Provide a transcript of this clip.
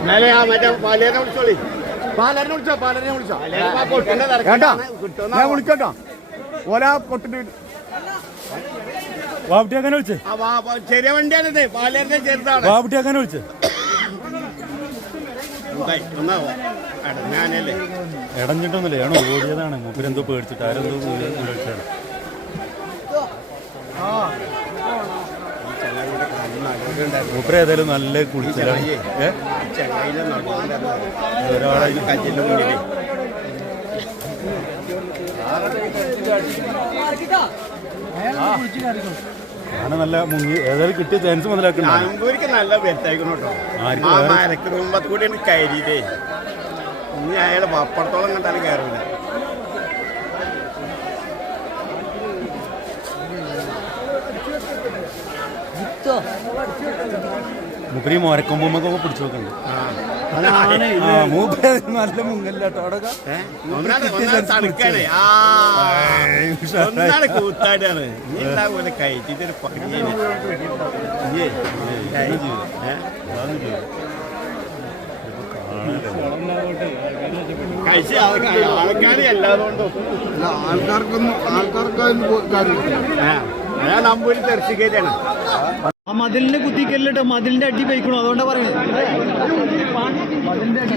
എന്നാലേ ആ മറ്റേ പാലേനെ വിളിച്ചോളി. പാലനെ വിളിച്ചോ, പാലനെ വിളിച്ചോ. കേട്ടോ ഞാൻ വിളിക്കട്ടോ. ഓലാ കൊട്ടിട്ട് വാവുട്ടിയാക്കാനെ വിളിച്ചേ. ചെറിയ വണ്ടിയാണിത്, പാലേനെ ചെറുതാണ്. വാവുട്ടിയാക്കാനെ വിളിച്ചേ. ഞാനല്ലേ ഇടഞ്ഞിട്ടൊന്നുമില്ല, ഏണോ ഓടിയതാണ്. മൂപ്പരെന്തോ പേടിച്ചിട്ട് ആരെന്തോ വിളിച്ചാണ്. മൂപ്പര ഏതായാലും നല്ല കുളിച്ചാണ്. ഒരാളെ നല്ല മുങ്ങി ഏതായാലും കിട്ടിയ ചാൻസ് മുതലാക്കണം. നല്ല വ്യക്തായിക്കണോട്ടോ. മരക്കുടുമ്പത്ത് കൂടി കയറിയിട്ടേ ഇനി അയാളെ പപ്പടത്തോളം കണ്ടാലും കയറില്ല. മൂപ്പര് ഈ മോരക്കൊമ്പൊക്കെ പിടിച്ചു നോക്കണ്ട്. മൂപ്പര് നല്ല മുങ്ങല്ലാട്ടോ. കൂത്താടാണ് പോലെ കയറ്റിട്ടൊരു ആൾക്കാർ അല്ലാതുകൊണ്ടും ഞാൻ നമ്പൂരി തെറിച്ചിക്കേറ്റാണ്. ആ മതിലിന്റെ കുത്തിക്കല്ലിട്ടോ, മതിലിന്റെ അടി പോയിക്കണോ, അതുകൊണ്ടാ പറയുന്നത്. മതിലിന്റെ അടി